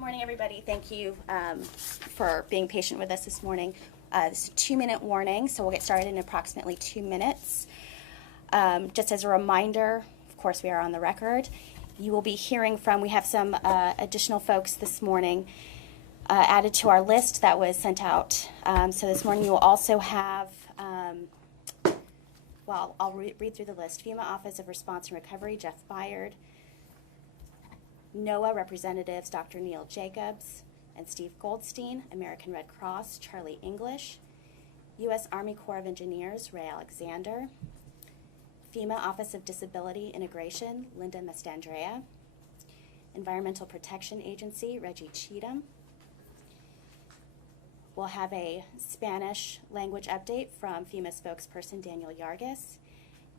Morning, everybody. Thank you for being patient with us this morning. This is a 2-minute warning, so we'll get started in approximately 2 minutes. Just as a reminder, of course, we are on the record. You will be hearing from, we have some additional folks this morning added to our list that was sent out. So this morning you will also have, I'll read through the list. Fema Office of Response and Recovery, Jeff Byard. NOAA representatives Dr. Neil Jacobs and Steve Goldstein, American Red Cross, Charlie English, U.S. Army Corps of Engineers, Ray Alexander, FEMA Office of Disability Integration, Linda Mastandrea, Environmental Protection Agency, Reggie Cheatham. We'll have a Spanish language update from FEMA spokesperson Daniel Yargis,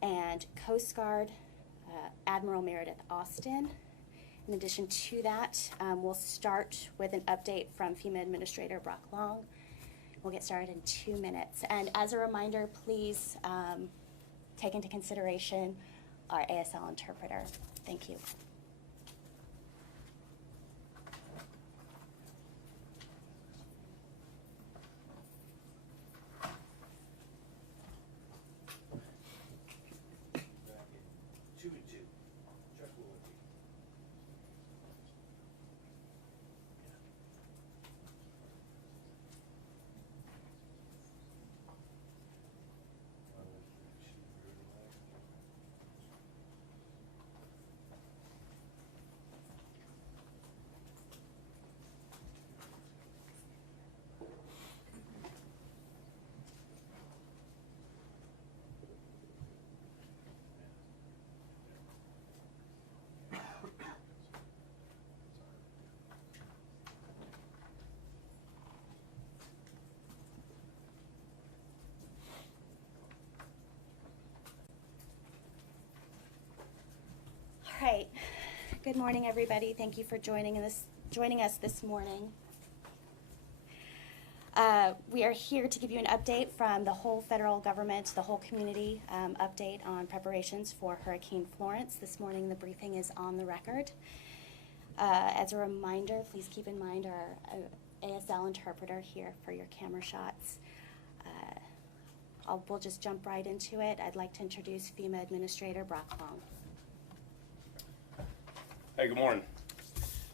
and Coast Guard Admiral Meredith Austin. In addition to that, we'll start with an update from FEMA Administrator Brock Long. We'll get started in 2 minutes. And as a reminder, please take into consideration our ASL interpreter. Thank you. All right. Good morning, everybody. Thank you for joining us this morning. We are here to give you an update from the whole federal government, the whole community update on preparations for Hurricane Florence. This morning the briefing is on the record. As a reminder, please keep in mind our ASL interpreter here for your camera shots. We'll just jump right into it. I'd like to introduce FEMA Administrator Brock Long. Hey, good morning.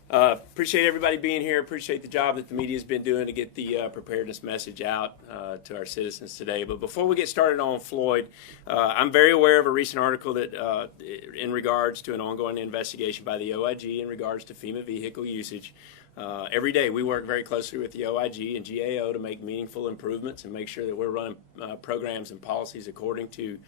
Appreciate everybody being here. Appreciate the job that the media has been doing to get the preparedness message out to our citizens today. But before we get started on Floyd, I'm very aware of a recent article that in regards to an ongoing investigation by the OIG in regards to FEMA vehicle usage. Every day we work very closely with the OIG and GAO to make meaningful improvements and make sure that we're running programs and policies according to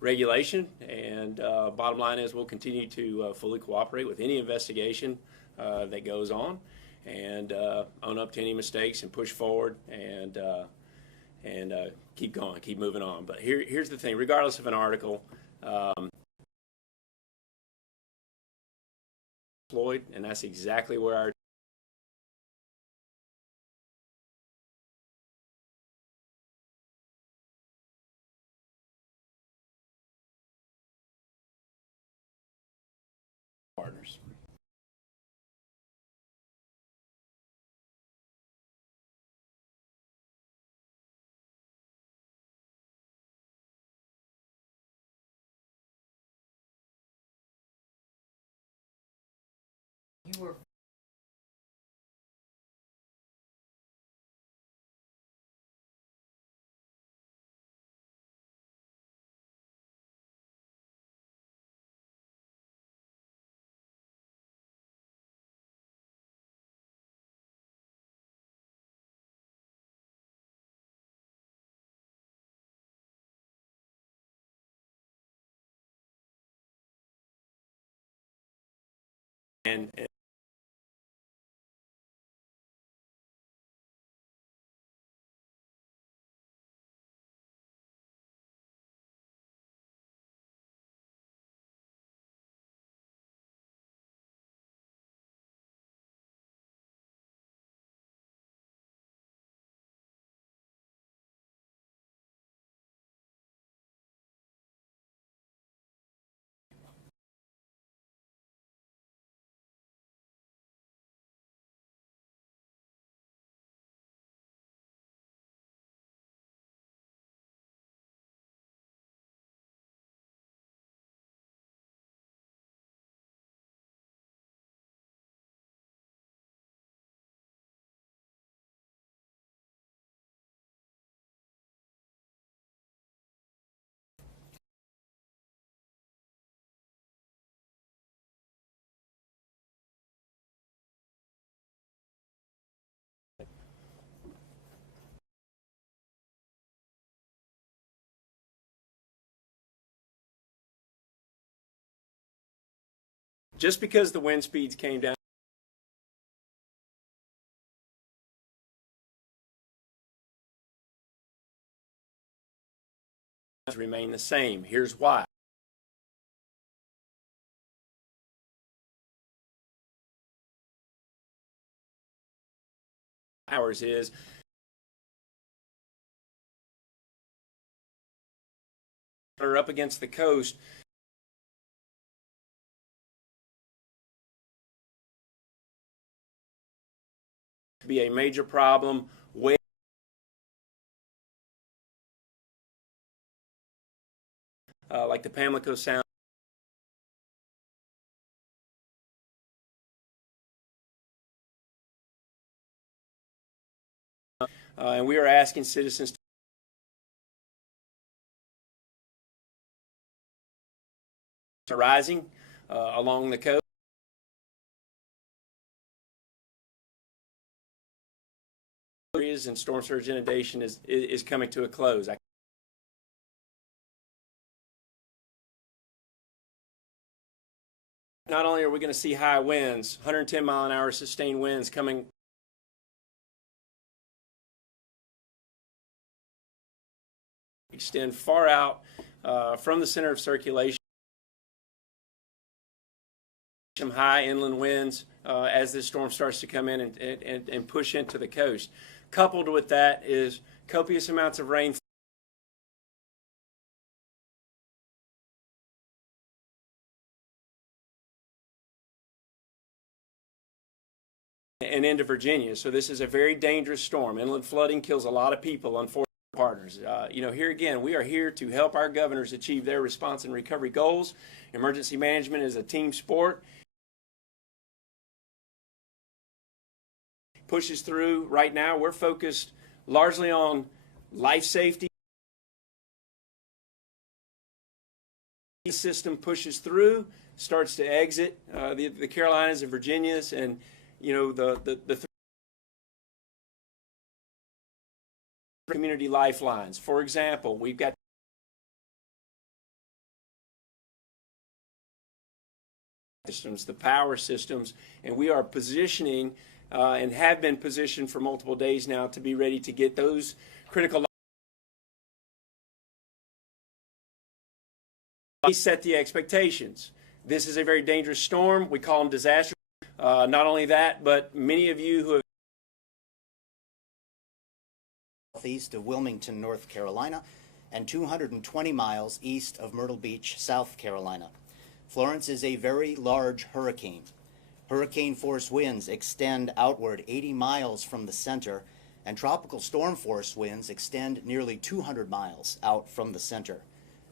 regulation, and bottom line is we'll continue to fully cooperate with any investigation that goes on, and own up to any mistakes and push forward and keep going, keep moving on. But here's the thing: regardless of an article, Floyd, and that's exactly where our partners. You were and Just because the wind speeds came down remain the same. Here's why. Ours is are up against the coast. Be a major problem. Like the Pamlico Sound. And we are asking citizens to rising along the coast. Areas and storm surge inundation is coming to a close. Not only are we going to see high winds, 110 mile an hour sustained winds coming extend far out from the center of circulation. Some high inland winds as this storm starts to come in and push into the coast. Coupled with that is copious amounts of rain and into Virginia. So this is a very dangerous storm. Inland flooding kills a lot of people, unfortunately. Partners. Here again, we are here to help our governors achieve their response and recovery goals. Emergency management is a team sport. Pushes through. Right now, we're focused largely on life safety. The system pushes through, starts to exit the Carolinas and Virginias, and the community lifelines. For example, we've got systems, the power systems, and we are positioning and have been positioned for multiple days now to be ready to get those critical. We set the expectations. This is a very dangerous storm. We call them disasters. Not only that, but many of you who have southeast of Wilmington, North Carolina, and 220 miles east of Myrtle Beach, South Carolina. Florence is a very large hurricane. Hurricane force winds extend outward 80 miles from the center, and tropical storm force winds extend nearly 200 miles out from the center.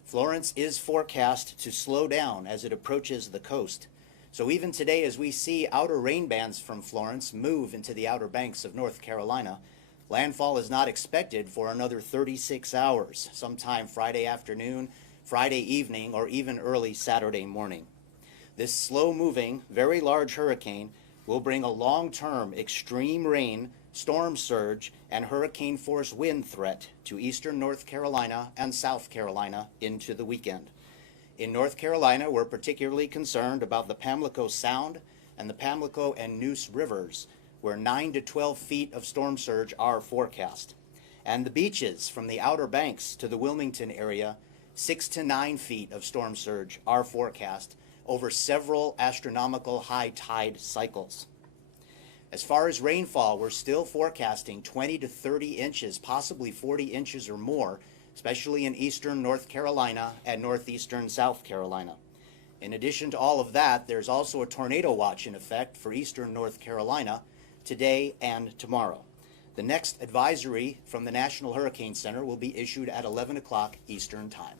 Florence is forecast to slow down as it approaches the coast. So even today, as we see outer rain bands from Florence move into the outer banks of North Carolina, landfall is not expected for another 36 hours, sometime Friday afternoon, Friday evening, or even early Saturday morning. This slow-moving, very large hurricane will bring a long-term extreme rain, storm surge, and hurricane-force wind threat to eastern North Carolina and South Carolina into the weekend. In North Carolina, we're particularly concerned about the Pamlico Sound and the Pamlico and Neuse rivers, where 9 to 12 feet of storm surge are forecast. And the beaches from the Outer Banks to the Wilmington area, 6 to 9 feet of storm surge are forecast over several astronomical high tide cycles. As far as rainfall, we're still forecasting 20 to 30 inches, possibly 40 inches or more, especially in eastern North Carolina and northeastern South Carolina. In addition to all of that, there's also a tornado watch in effect for eastern North Carolina today and tomorrow. The next advisory from the National Hurricane Center will be issued at 11 o'clock Eastern Time.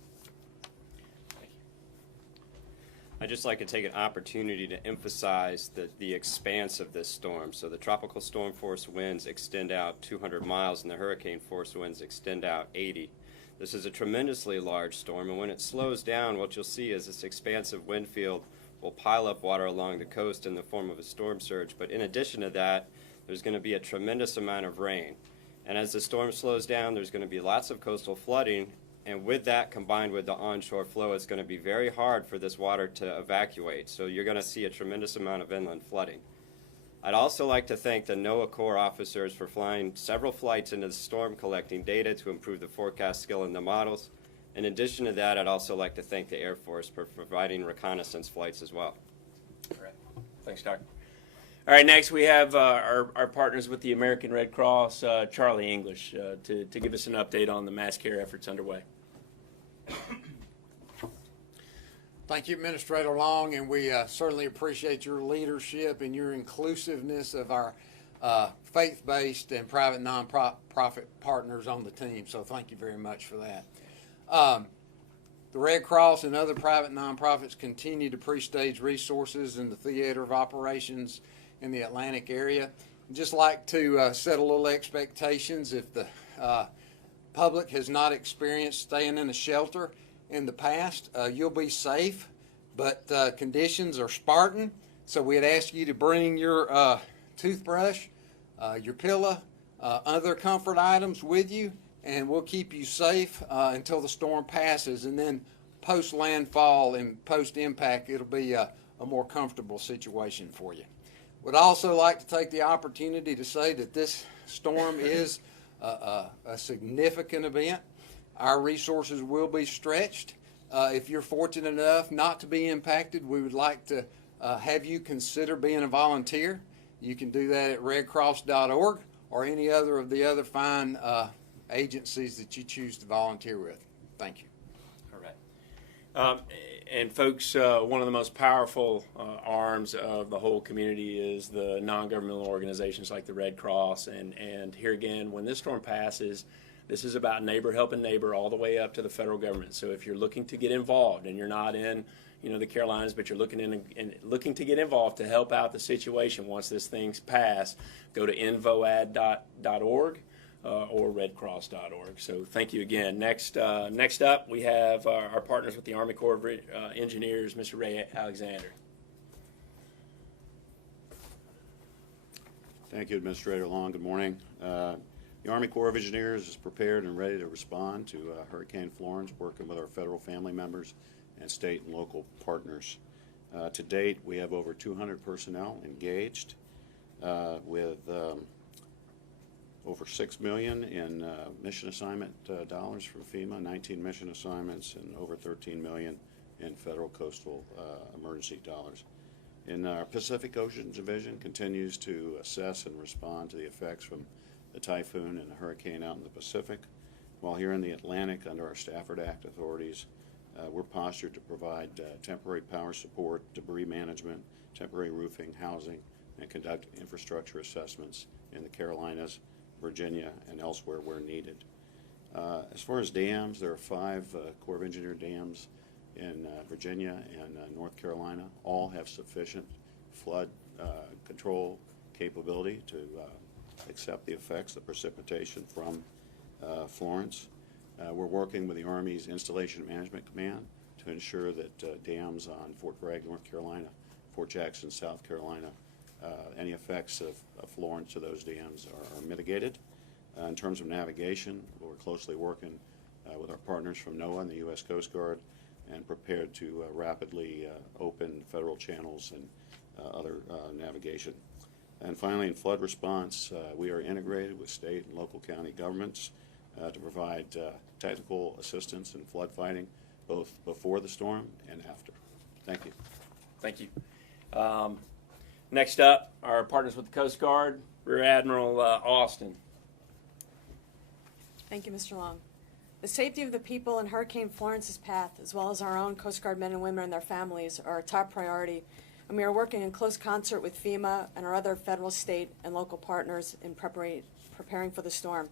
I'd just like to take an opportunity to emphasize the expanse of this storm. So the tropical storm force winds extend out 200 miles and the hurricane force winds extend out 80. This is a tremendously large storm, and when it slows down, what you'll see is this expansive wind field will pile up water along the coast in the form of a storm surge. But in addition to that, there's going to be a tremendous amount of rain. And as the storm slows down, there's going to be lots of coastal flooding And with that, combined with the onshore flow, it's going to be very hard for this water to evacuate. So you're going to see a tremendous amount of inland flooding. I'd also like to thank the NOAA Corps officers for flying several flights into the storm, collecting data to improve the forecast skill in the models. In addition to that, I'd also like to thank the Air Force for providing reconnaissance flights as well. All right. Thanks, Doc. All right, next we have our partners with the American Red Cross, Charlie English, to give us an update on the mass care efforts underway. Thank you, Administrator Long, and we certainly appreciate your leadership and your inclusiveness of our faith-based and private nonprofit partners on the team. So thank you very much for that. The Red Cross and other private nonprofits continue to pre-stage resources in the theater of operations in the Atlantic area. I'd just like to set a little expectations. If the public has not experienced staying in a shelter in the past, you'll be safe, but conditions are Spartan, so we'd ask you to bring your toothbrush, your pillow, other comfort items with you, and we'll keep you safe until the storm passes, and then post-landfall and post-impact, it'll be a more comfortable situation for you. Would also like to take the opportunity to say that this storm is a significant event. Our resources will be stretched. If you're fortunate enough not to be impacted, we would like to have you consider being a volunteer. You can do that at redcross.org or any other of the other fine agencies that you choose to volunteer with. Thank you. All right. And folks, one of the most powerful arms of the whole community is the non-governmental organizations like the Red Cross. And here again, when this storm passes, this is about neighbor helping neighbor all the way up to the federal government. So if you're looking to get involved and you're not in, the Carolinas, but you're looking to get involved to help out the situation once this thing's passed, go to infoad.org. Or redcross.org. So thank you again. Next up, we have our partners with the Army Corps of Engineers, Mr. Ray Alexander. Thank you, Administrator Long. Good morning. The Army Corps of Engineers is prepared and ready to respond to Hurricane Florence, working with our federal family members and state and local partners. To date, we have over 200 personnel engaged with over $6 million in mission assignment dollars from FEMA, 19 mission assignments, and over $13 million in federal coastal emergency dollars. In our Pacific Ocean Division continues to assess and respond to the effects from the typhoon and the hurricane out in the Pacific, while here in the Atlantic, under our Stafford Act authorities, we're postured to provide temporary power support, debris management, temporary roofing, housing, and conduct infrastructure assessments in the Carolinas, Virginia, and elsewhere where needed. As far as dams, there are 5 Corps of Engineer dams in Virginia and North Carolina. All have sufficient flood control capability to accept the effects, the precipitation from Florence. We're working with the Army's Installation Management Command to ensure that dams on Fort Bragg, North Carolina, Fort Jackson, South Carolina, any effects of Florence to those dams are mitigated. In terms of navigation, we're closely working with our partners from NOAA and the U.S. Coast Guard and prepared to rapidly open federal channels and other navigation. And finally, in flood response, we are integrated with state and local county governments to provide technical assistance in flood fighting, both before the storm and after. Thank you. Thank you. Next up, our partners with the Coast Guard, Rear Admiral Austin. Thank you, Mr. Long. The safety of the people in Hurricane Florence's path, as well as our own Coast Guard men and women and their families, are our top priority, and we are working in close concert with FEMA and our other federal, state, and local partners in preparing for the storm.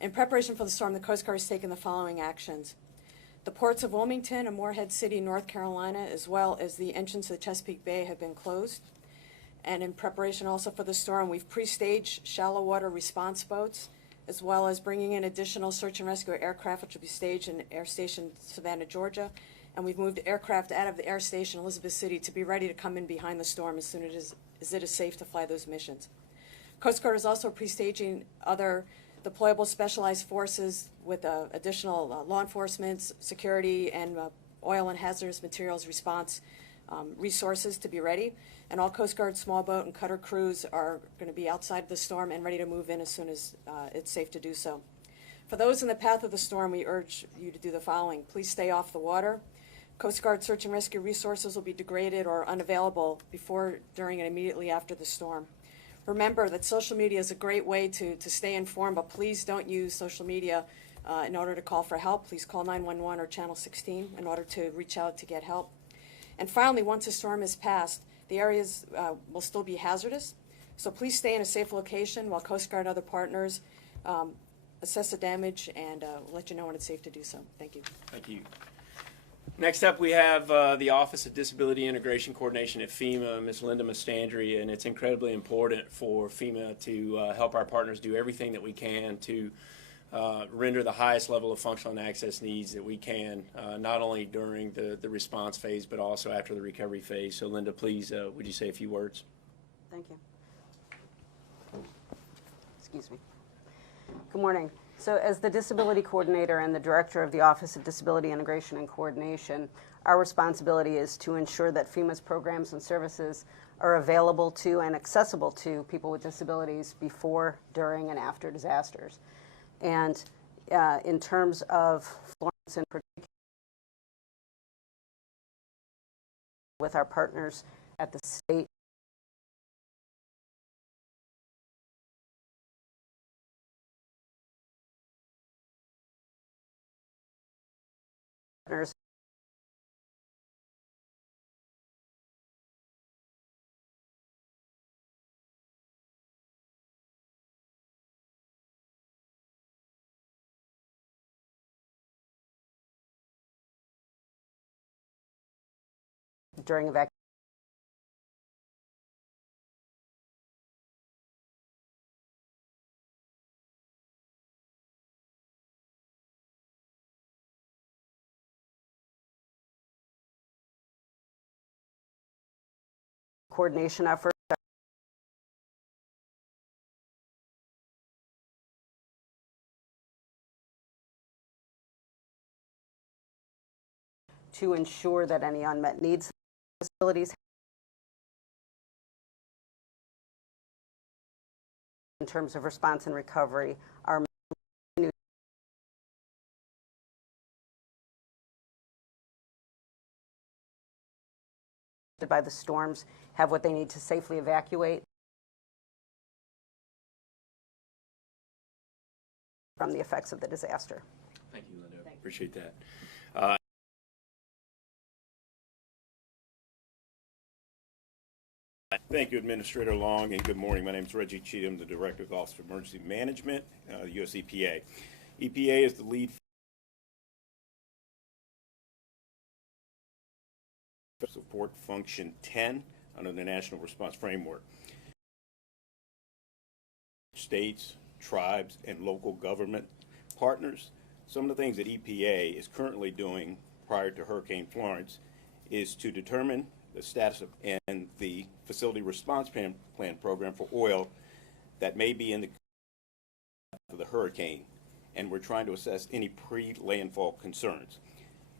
In preparation for the storm, the Coast Guard has taken the following actions. The ports of Wilmington and Morehead City, North Carolina, as well as the entrance to the Chesapeake Bay, have been closed. And in preparation also for the storm, we've pre-staged shallow water response boats, as well as bringing in additional search and rescue aircraft, which will be staged in Air Station Savannah, Georgia. And we've moved aircraft out of the Air Station Elizabeth City to be ready to come in behind the storm as soon as it is safe to fly those missions. Coast Guard is also pre-staging other deployable specialized forces with additional law enforcement, security, and oil and hazardous materials response resources to be ready. And all Coast Guard small boat and cutter crews are going to be outside the storm and ready to move in as soon as it's safe to do so. For those in the path of the storm, we urge you to do the following. Please stay off the water. Coast Guard search and rescue resources will be degraded or unavailable before, during, and immediately after the storm. Remember that social media is a great way to stay informed, but please don't use social media in order to call for help. Please call 911 or Channel 16 in order to reach out to get help. And finally, once the storm is passed, the areas will still be hazardous, so please stay in a safe location while Coast Guard and other partners assess the damage and let you know when it's safe to do so. Thank you. Thank you. Next up, we have the Office of Disability Integration Coordination at FEMA, Ms. Linda Mastandri, and it's incredibly important for FEMA to help our partners do everything that we can to render the highest level of functional and access needs that we can, not only during the response phase, but also after the recovery phase. So, Linda, please, would you say a few words? Thank you. Excuse me. Good morning. So as the Disability Coordinator and the Director of the Office of Disability Integration and Coordination, our responsibility is to ensure that FEMA's programs and services are available to and accessible to people with disabilities before, during, and after disasters. And in terms of Florence in particular, with our partners at the state, partners during evacuation. Coordination efforts to ensure that any unmet needs facilities in terms of response and recovery are by the storms have what they need to safely evacuate from the effects of the disaster. Thank you, Linda. Appreciate that. Thank you, Administrator Long, and good morning. My name is Reggie Cheatham, the Director of the Office of Emergency Management, U.S. EPA. EPA is the lead support function 10 under the National Response Framework. States, tribes, and local government partners. Some of the things that EPA is currently doing prior to Hurricane Florence is to determine the status of and the facility response plan program for oil that may be in the hurricane, and we're trying to assess any pre-landfall concerns.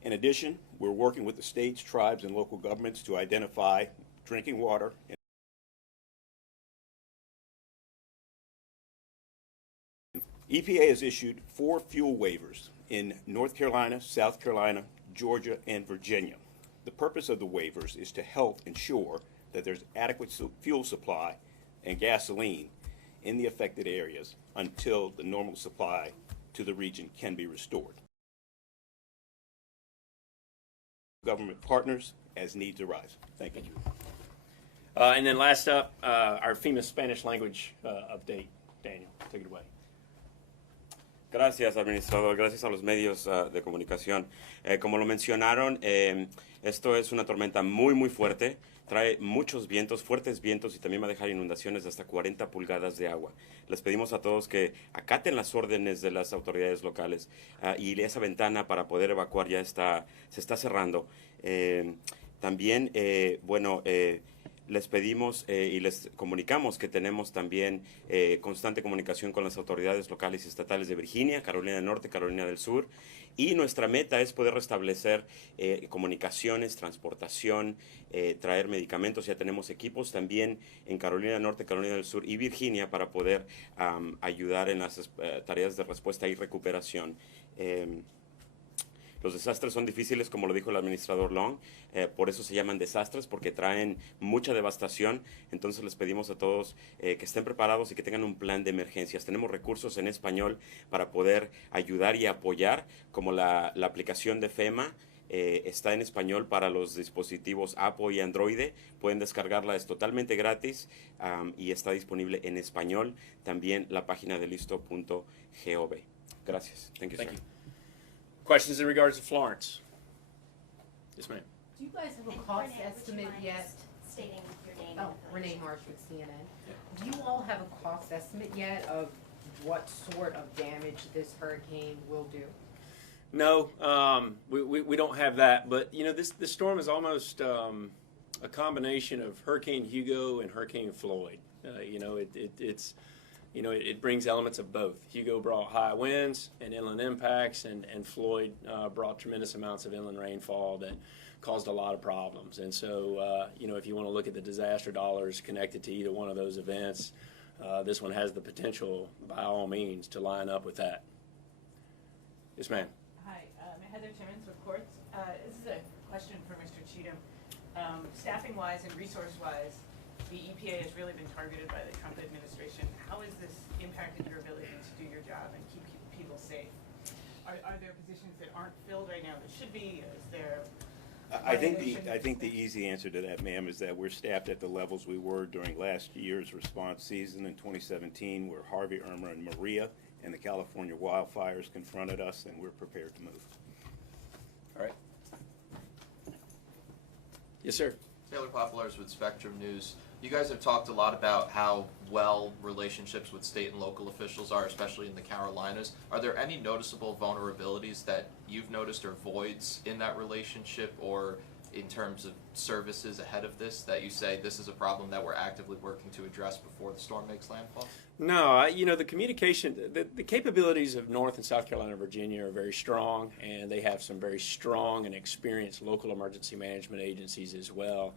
In addition, we're working with the states, tribes, and local governments to identify drinking water and EPA has issued 4 fuel waivers in North Carolina, South Carolina, Georgia, and Virginia. The purpose of the waivers is to help ensure that there's adequate fuel supply and gasoline in the affected areas until the normal supply to the region can be restored. Government partners as needs arise. Thank you. And then last up, our FEMA Spanish language update. Daniel, take it away. Gracias, administrador. Gracias a los medios de comunicación. Como lo mencionaron, esto es una tormenta muy fuerte. Trae muchos vientos, fuertes vientos, y también va a dejar inundaciones de hasta 40 pulgadas de agua. Les pedimos a todos que acaten las órdenes de las autoridades locales y esa ventana para poder evacuar ya se está cerrando. También, les pedimos y les comunicamos que tenemos también constante comunicación con las autoridades locales y estatales de Virginia, Carolina del Norte, Carolina del Sur, y nuestra meta es poder restablecer comunicaciones, transportación, traer medicamentos. Ya tenemos equipos también en Carolina del Norte, Carolina del Sur y Virginia para poder ayudar en las tareas de respuesta y recuperación. Los desastres son difíciles, como lo dijo el administrador Long, por eso se llaman desastres, porque traen mucha devastación. Entonces les pedimos a todos que estén preparados y que tengan un plan de emergencias. Tenemos recursos en español para poder ayudar y apoyar, como la aplicación de Fema. Está en español para los dispositivos Apple y Android. Pueden descargarla, es totalmente gratis y está disponible en español. También la página de listo.gov. Gracias. Thank you, sir. Questions in regards to Florence? Yes, ma'am. Do you guys have a And cost Renee, would you estimate mind yet? just stating your name Oh, and affiliation? Renee Marsh with CNN. Do you all have a cost estimate yet of what sort of damage this hurricane will do? No, we don't have that. But you know, this storm is almost a combination of Hurricane Hugo and Hurricane Floyd. You know, it's you know, it brings elements of both. Hugo brought high winds and inland impacts, and Floyd brought tremendous amounts of inland rainfall that caused a lot of problems. And so, you know, if you want to look at the disaster dollars connected to either one of those events, this one has the potential, by all means, to line up with that. Yes, ma'am. Hi, Heather Timmons with Courts. This is a question for Mr. Cheatham. Staffing-wise and resource-wise, the EPA has really been targeted by the Trump administration. How has this impacted your ability to do your job and keep people safe? Are there positions that aren't filled right now that should be? Is there? I think the easy answer to that, ma'am, is that we're staffed at the levels we were during last year's response season in 2017, where Harvey, Irma, and Maria and the California wildfires confronted us, and we're prepared to move. All right. Yes, sir. Taylor Populars with Spectrum News. You guys have talked a lot about how well relationships with state and local officials are, especially in the Carolinas. Are there any noticeable vulnerabilities that you've noticed or voids in that relationship, or in terms of services ahead of this, that you say this is a problem that we're actively working to address before the storm makes landfall? No, you know, the communication, the capabilities of North and South Carolina and Virginia are very strong, and they have some very strong and experienced local emergency management agencies as well.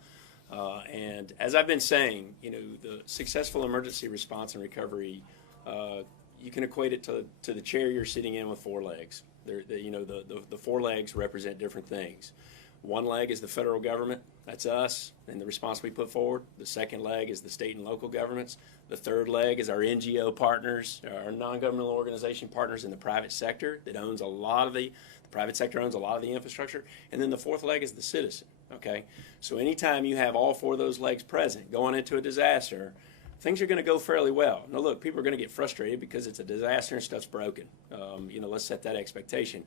And as I've been saying, you know, the successful emergency response and recovery, you can equate it to the chair you're sitting in with four legs. You know, the four legs represent different things. One leg is the federal government, that's us, and the response we put forward. The second leg is the state and local governments. The third leg is our NGO partners, our non-governmental organization partners in the private sector that owns a lot of the private sector owns a lot of the infrastructure. And then the fourth leg is the citizen, okay? So anytime you have all four of those legs present going into a disaster, things are going to go fairly well. Now, look, people are going to get frustrated because it's a disaster and stuff's broken. You know, let's set that expectation.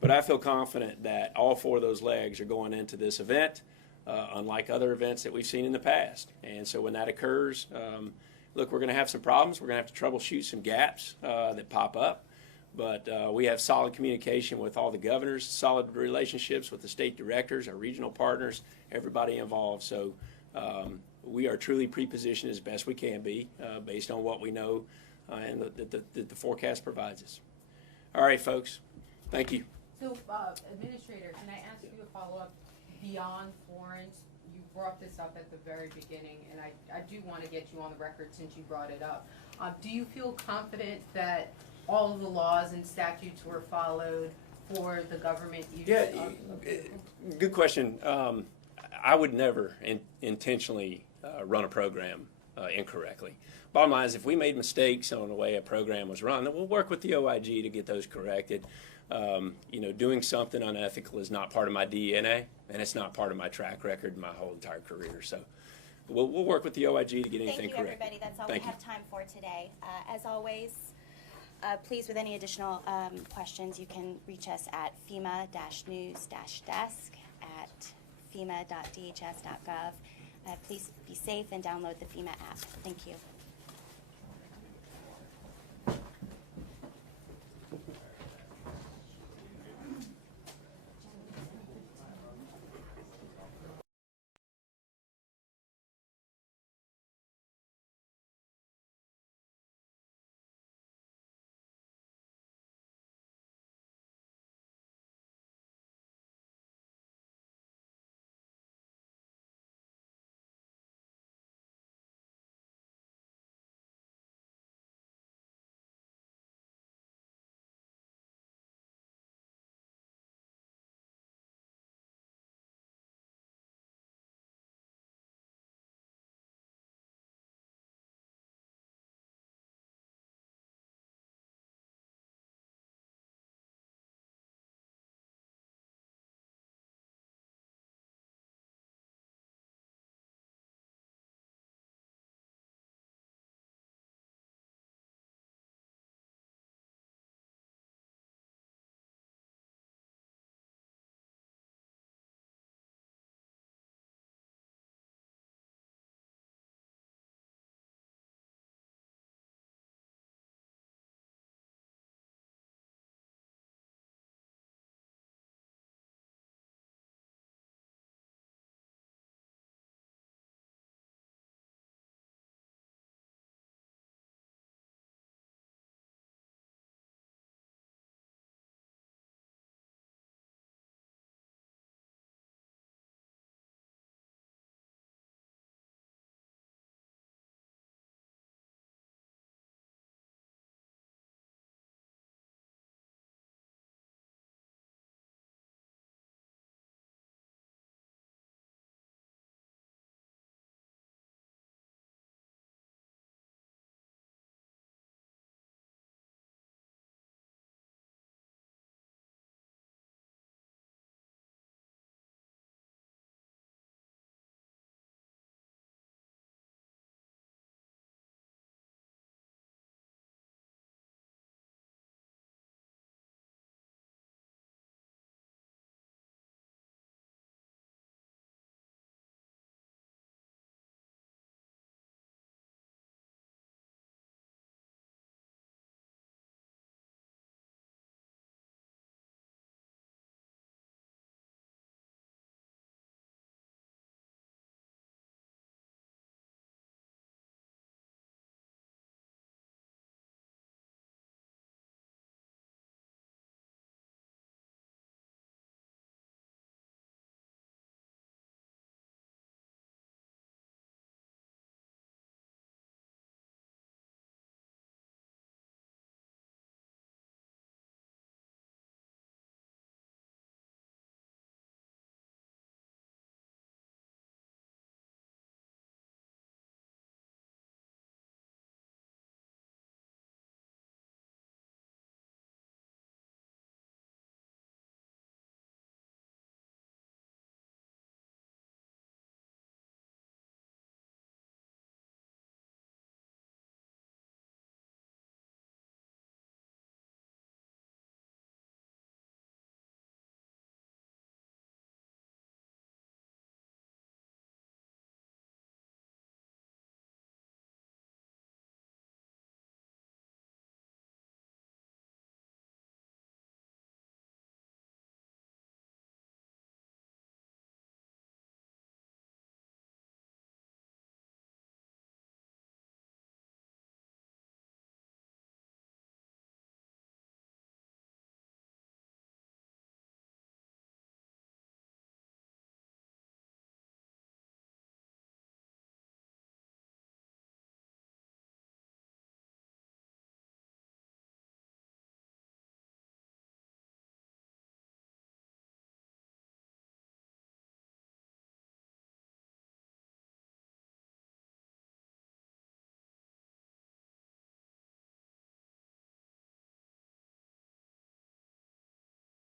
But I feel confident that all four of those legs are going into this event, unlike other events that we've seen in the past. And so when that occurs, look, we're going to have some problems. We're going to have to troubleshoot some gaps that pop up. But we have solid communication with all the governors, solid relationships with the state directors, our regional partners, everybody involved. So we are truly pre-positioned as best we can be based on what we know and that the forecast provides us. All right, folks. Thank you. So, Administrator, can I ask you a follow-up beyond Florence? You brought this up at the very beginning, and I do want to get you on the record since you brought it up. Do you feel confident that all of the laws and statutes were followed for the government use? Yeah, good question. I would never intentionally run a program incorrectly. Bottom line is, if we made mistakes on the way a program was run, then we'll work with the OIG to get those corrected. You know, doing something unethical is not part of my DNA, and it's not part of my track record my whole entire career. So we'll work with the OIG to get anything corrected. Thank you, everybody. That's all we have time for today. As always, please, with any additional questions, you can reach us at FEMA-news-desk at fema.dhs.gov. Please be safe and download the FEMA app. Thank you.